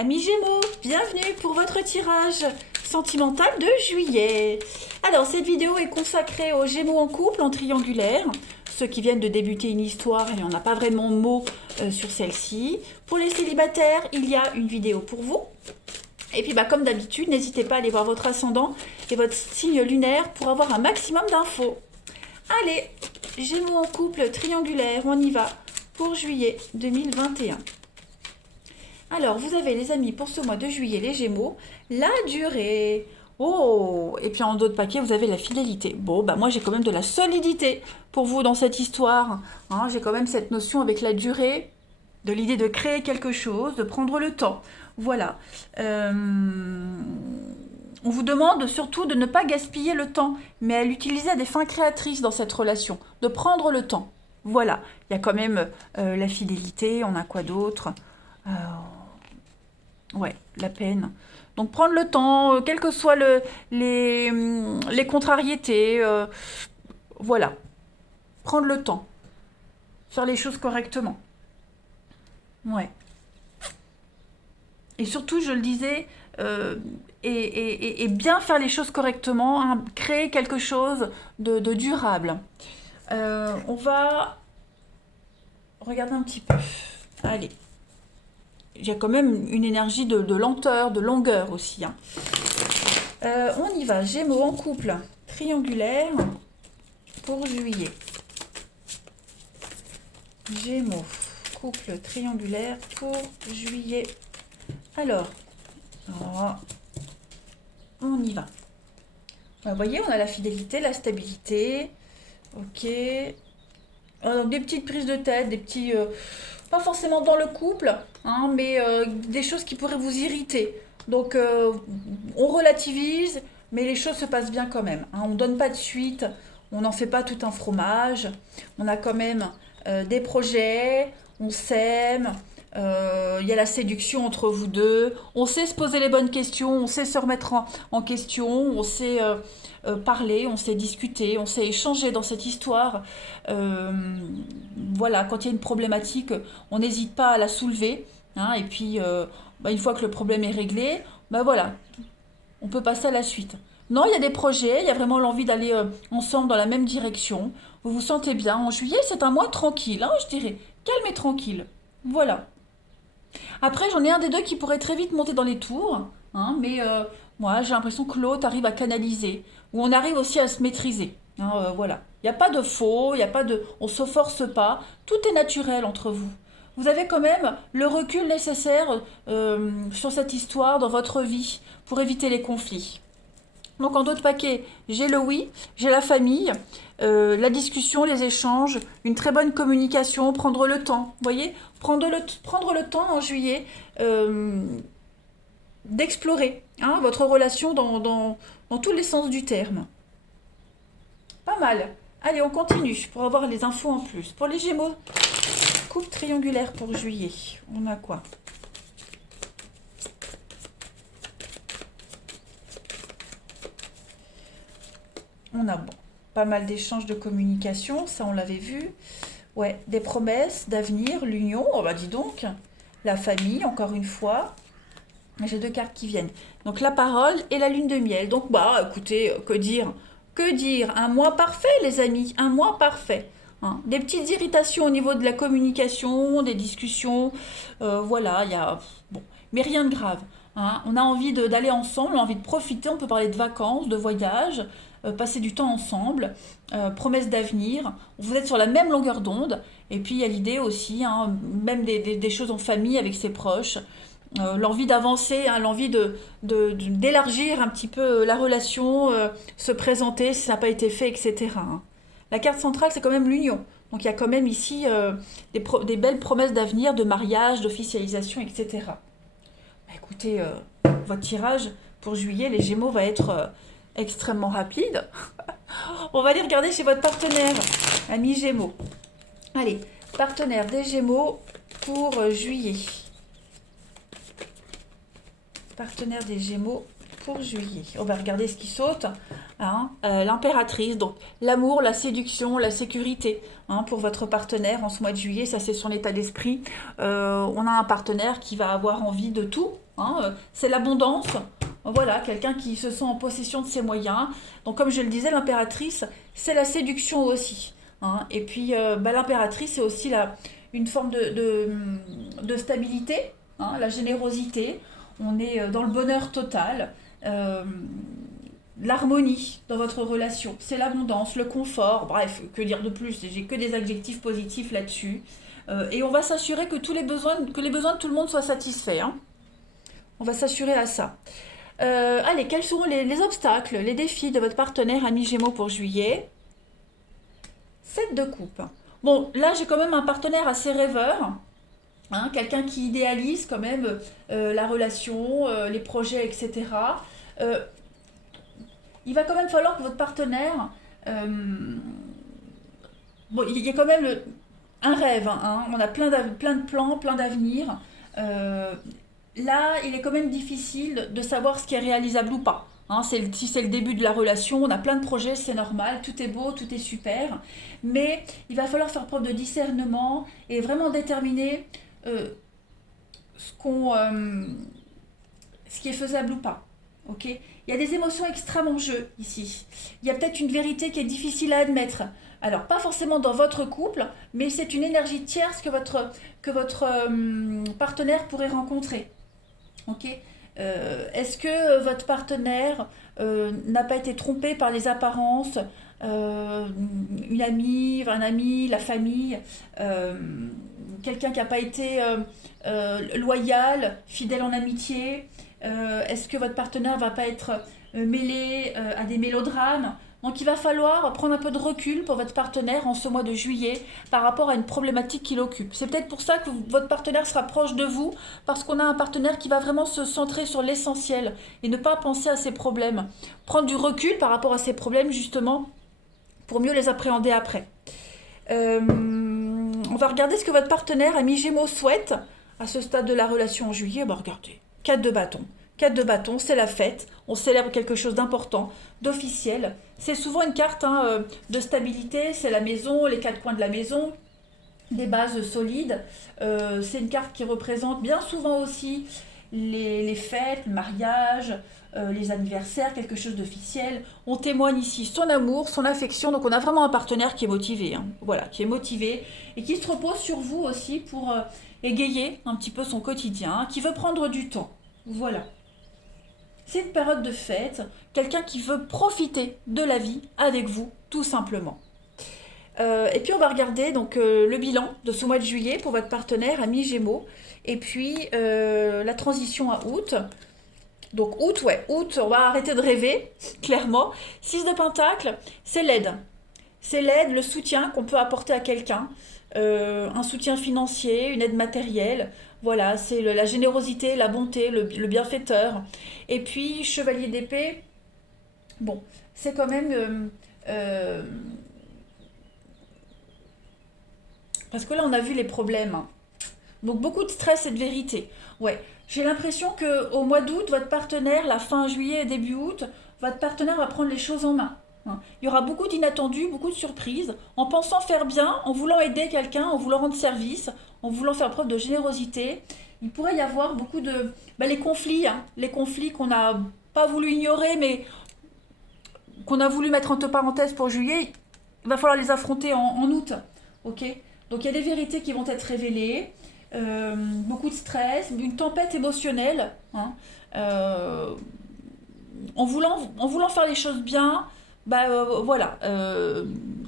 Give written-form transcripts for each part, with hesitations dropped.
Amis Gémeaux, bienvenue pour votre tirage sentimental de juillet. Alors, cette vidéo est consacrée aux Gémeaux en couple, en triangulaire. Ceux qui viennent de débuter une histoire, il n'y en a pas vraiment de mots sur celle-ci. Pour les célibataires, il y a une vidéo pour vous. Et puis, comme d'habitude, n'hésitez pas à aller voir votre ascendant et votre signe lunaire pour avoir un maximum d'infos. Allez, Gémeaux en couple, triangulaire, on y va pour juillet 2021. Alors, vous avez les amis pour ce mois de juillet, les Gémeaux, la durée. Oh, et puis en d'autres paquets, vous avez la fidélité. Bon, moi j'ai quand même de la solidité pour vous dans cette histoire. Hein, j'ai quand même cette notion avec la durée, de l'idée de créer quelque chose, de prendre le temps. Voilà. On vous demande surtout de ne pas gaspiller le temps, mais à l'utiliser à des fins créatrices dans cette relation, de prendre le temps. Voilà. Il y a quand même la fidélité, on a quoi d'autre Ouais, la peine. Donc prendre le temps, quelles que soient les contrariétés, voilà. Prendre le temps. Faire les choses correctement. Ouais. Et surtout, je le disais, et bien faire les choses correctement, hein, créer quelque chose de durable. On va regarder un petit peu. Allez. Il y a quand même une énergie de lenteur, de longueur aussi. Hein. On y va. Gémeaux en couple triangulaire pour juillet. Gémeaux, couple triangulaire pour juillet. Alors, on y va. Vous voyez, on a la fidélité, la stabilité. Ok. Donc des petites prises de tête, des petits... pas forcément dans le couple, hein, mais des choses qui pourraient vous irriter. Donc on relativise, mais les choses se passent bien quand même. Hein. On ne donne pas de suite, on n'en fait pas tout un fromage. On a quand même des projets, on s'aime, il y a la séduction entre vous deux. On sait se poser les bonnes questions, on sait se remettre en question, on sait parler, on sait discuter, on sait échanger dans cette histoire. Voilà, quand il y a une problématique, on n'hésite pas à la soulever. Hein, et puis, une fois que le problème est réglé, voilà, on peut passer à la suite. Non, il y a des projets, il y a vraiment l'envie d'aller ensemble dans la même direction. Vous vous sentez bien. En juillet, c'est un mois tranquille, hein, je dirais. Calme et tranquille. Voilà. Après, j'en ai un des deux qui pourrait très vite monter dans les tours. Hein, mais moi, j'ai l'impression que l'autre arrive à canaliser. Ou on arrive aussi à se maîtriser. Hein, voilà. Il n'y a pas de faux, il y a pas de... on ne se force pas. Tout est naturel entre vous. Vous avez quand même le recul nécessaire sur cette histoire dans votre vie pour éviter les conflits. Donc en d'autres paquets, j'ai le oui, j'ai la famille, la discussion, les échanges, une très bonne communication, prendre le temps. Vous voyez, prendre le temps en juillet d'explorer hein, votre relation dans tous les sens du terme. Pas mal. Allez, on continue pour avoir les infos en plus. Pour les Gémeaux, coupe triangulaire pour juillet. On a quoi? On a pas mal d'échanges de communication, ça on l'avait vu. Ouais, des promesses d'avenir, l'union, dis donc. La famille, encore une fois. J'ai deux cartes qui viennent. Donc la parole et la lune de miel. Donc écoutez, que dire? Que dire? Un mois parfait les amis, un mois parfait. Hein. Des petites irritations au niveau de la communication, des discussions. Voilà, il y a... Bon, mais rien de grave. Hein. On a envie d'aller ensemble, on a envie de profiter, on peut parler de vacances, de voyages, passer du temps ensemble, promesses d'avenir. Vous êtes sur la même longueur d'onde. Et puis il y a l'idée aussi, hein, même des choses en famille avec ses proches. L'envie d'avancer, hein, l'envie d'élargir un petit peu la relation, se présenter si ça n'a pas été fait, etc. Hein. La carte centrale, c'est quand même l'union. Donc il y a quand même ici des belles promesses d'avenir, de mariage, d'officialisation, etc. Écoutez, votre tirage pour juillet, les Gémeaux, va être extrêmement rapide. On va aller regarder chez votre partenaire, ami Gémeaux. Allez, partenaire des Gémeaux pour juillet. Partenaire des Gémeaux pour juillet. On va regarder ce qui saute. Hein, l'impératrice, donc l'amour, la séduction, la sécurité hein, pour votre partenaire en ce mois de juillet. Ça, c'est son état d'esprit. On a un partenaire qui va avoir envie de tout. hein, c'est l'abondance. Voilà, quelqu'un qui se sent en possession de ses moyens. Donc comme je le disais, l'impératrice, c'est la séduction aussi, hein. Et puis l'impératrice, c'est aussi une forme de stabilité, hein, la générosité. On est dans le bonheur total. Euh, L'harmonie dans votre relation, c'est l'abondance, le confort, bref, que dire de plus, j'ai que des adjectifs positifs là-dessus. Et on va s'assurer que que les besoins de tout le monde soient satisfaits, hein. On va s'assurer à ça. Allez, quels seront les obstacles, les défis de votre partenaire ami Gémeaux pour juillet? 7 de coupe. Bon, là j'ai quand même un partenaire assez rêveur, hein, quelqu'un qui idéalise quand même la relation, les projets, etc. Euh, il va quand même falloir que votre partenaire... bon, il y a quand même un rêve, hein, on a plein de plans, plein d'avenir. Euh, Là, il est quand même difficile de savoir ce qui est réalisable ou pas. Hein, si c'est le début de la relation, on a plein de projets, c'est normal, tout est beau, tout est super. Mais il va falloir faire preuve de discernement et vraiment déterminer euh, ce qu'on, euh, ce qui est faisable ou pas. Ok. Il y a des émotions extrêmes en jeu ici. Il y a peut-être une vérité qui est difficile à admettre. Alors, pas forcément dans votre couple, mais c'est une énergie tierce que votre partenaire pourrait rencontrer. Ok. Est-ce que votre partenaire n'a pas été trompé par les apparences, euh, une amie, un ami, la famille, euh, quelqu'un qui n'a pas été loyal, fidèle en amitié? Est-ce que votre partenaire ne va pas être mêlé à des mélodrames? Donc il va falloir prendre un peu de recul pour votre partenaire en ce mois de juillet par rapport à une problématique qui l'occupe. C'est peut-être pour ça que votre partenaire sera proche de vous, parce qu'on a un partenaire qui va vraiment se centrer sur l'essentiel et ne pas penser à ses problèmes. Prendre du recul par rapport à ses problèmes justement pour mieux les appréhender après. On va regarder ce que votre partenaire ami Gémeaux souhaite à ce stade de la relation en juillet. Bah regardez, 4 de bâton. 4 de bâton, c'est la fête, on célèbre quelque chose d'important, d'officiel. C'est souvent une carte, hein, de stabilité, c'est la maison, les quatre coins de la maison, des bases solides. C'est une carte qui représente bien souvent aussi les fêtes, le mariage, les anniversaires, quelque chose d'officiel. On témoigne ici son amour, son affection, donc on a vraiment un partenaire qui est motivé, hein. Voilà, qui est motivé et qui se repose sur vous aussi pour égayer un petit peu son quotidien, qui veut prendre du temps. Voilà. C'est une période de fête, quelqu'un qui veut profiter de la vie avec vous, tout simplement. Et puis on va regarder donc le bilan de ce mois de juillet pour votre partenaire ami Gémeaux. Et puis la transition à août. Donc août, ouais, août, on va arrêter de rêver, clairement. 6 de Pentacle, c'est l'aide. C'est l'aide, le soutien qu'on peut apporter à quelqu'un. Un soutien financier, une aide matérielle. Voilà, c'est la générosité, la bonté, le bienfaiteur. Et puis, chevalier d'épée, bon, c'est quand même... parce que là, on a vu les problèmes, hein. Donc, beaucoup de stress et de vérité. Ouais, j'ai l'impression que au mois d'août, votre partenaire, la fin juillet et début août, votre partenaire va prendre les choses en main, hein. Il y aura beaucoup d'inattendus, beaucoup de surprises, en pensant faire bien, en voulant aider quelqu'un, en voulant rendre service, en voulant faire preuve de générosité. Il pourrait y avoir beaucoup de... les conflits, hein, les conflits qu'on n'a pas voulu ignorer, mais qu'on a voulu mettre entre parenthèses pour juillet, il va falloir les affronter en août. Ok. Donc il y a des vérités qui vont être révélées, beaucoup de stress, une tempête émotionnelle, hein. Euh, en voulant faire les choses bien, voilà,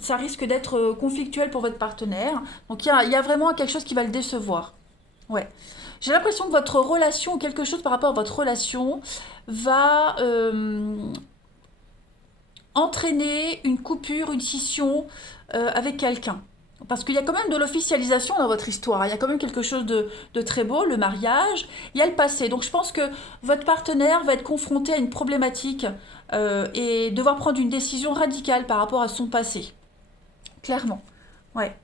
ça risque d'être conflictuel pour votre partenaire. Donc il y a vraiment quelque chose qui va le décevoir. Ouais. J'ai l'impression que votre relation, ou quelque chose par rapport à votre relation, va entraîner une coupure, une scission avec quelqu'un. Parce qu'il y a quand même de l'officialisation dans votre histoire. Il y a quand même quelque chose de très beau, le mariage. Il y a le passé. Donc je pense que votre partenaire va être confronté à une problématique et devoir prendre une décision radicale par rapport à son passé. Clairement. Ouais.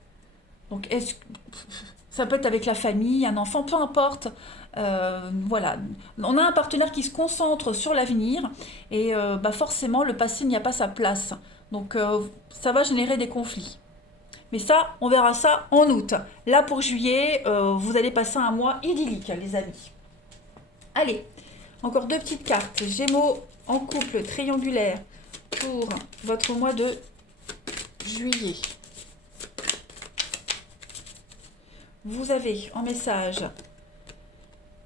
Donc ça peut être avec la famille, un enfant, peu importe. Voilà. On a un partenaire qui se concentre sur l'avenir et forcément le passé n'y a pas sa place. Donc ça va générer des conflits. Mais ça, on verra ça en août. Là, pour juillet, vous allez passer un mois idyllique, les amis. Allez, encore deux petites cartes. Gémeaux en couple triangulaire pour votre mois de juillet. Vous avez en message: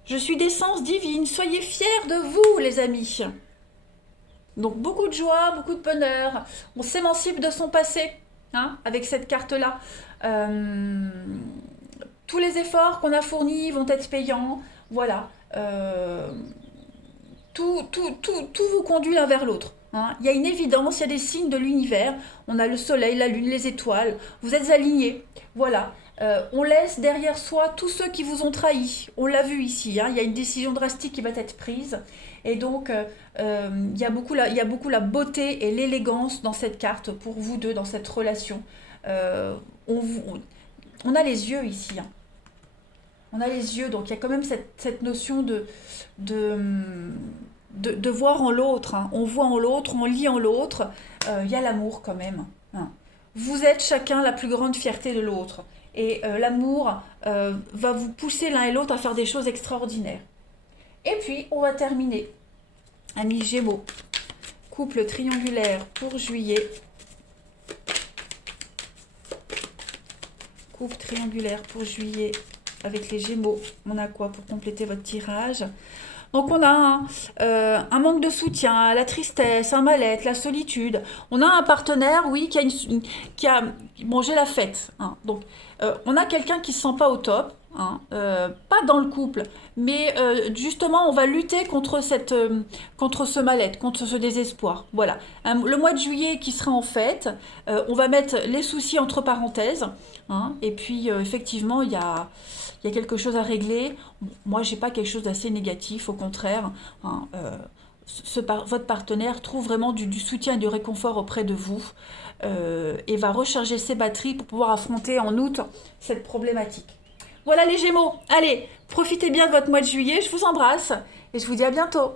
je suis d'essence divine, soyez fiers de vous les amis. Donc beaucoup de joie, beaucoup de bonheur. On s'émancipe de son passé, hein, avec cette carte-là. Tous les efforts qu'on a fournis vont être payants. Voilà. Tout vous conduit l'un vers l'autre. Hein. Il y a une évidence, il y a des signes de l'univers. On a le soleil, la lune, les étoiles. Vous êtes alignés. Voilà. On laisse derrière soi tous ceux qui vous ont trahis. On l'a vu ici. Hein. Il y a une décision drastique qui va être prise. Et donc, il y a beaucoup la beauté et l'élégance dans cette carte pour vous deux, dans cette relation. On a les yeux ici. Hein. On a les yeux, donc il y a quand même cette notion de voir en l'autre. Hein. On voit en l'autre, on lit en l'autre. Il y a l'amour quand même. Hein. Vous êtes chacun la plus grande fierté de l'autre. Et l'amour va vous pousser l'un et l'autre à faire des choses extraordinaires. Et puis, on va terminer. Amis Gémeaux, couple triangulaire pour juillet. Couple triangulaire pour juillet avec les Gémeaux. On a quoi pour compléter votre tirage? Donc on a un manque de soutien, la tristesse, un mal-être, la solitude. On a un partenaire, oui, qui a mangé la fête. Hein. Donc on a quelqu'un qui ne se sent pas au top, hein, pas dans le couple, mais justement on va lutter contre ce mal-être, contre ce désespoir. Voilà. Le mois de juillet qui sera en fête, on va mettre les soucis entre parenthèses. Hein, et puis effectivement il y a quelque chose à régler. Moi, j'ai pas quelque chose d'assez négatif, au contraire. Hein, votre partenaire trouve vraiment du soutien et du réconfort auprès de vous et va recharger ses batteries pour pouvoir affronter en août cette problématique. Voilà les Gémeaux. Allez, profitez bien de votre mois de juillet. Je vous embrasse et je vous dis à bientôt.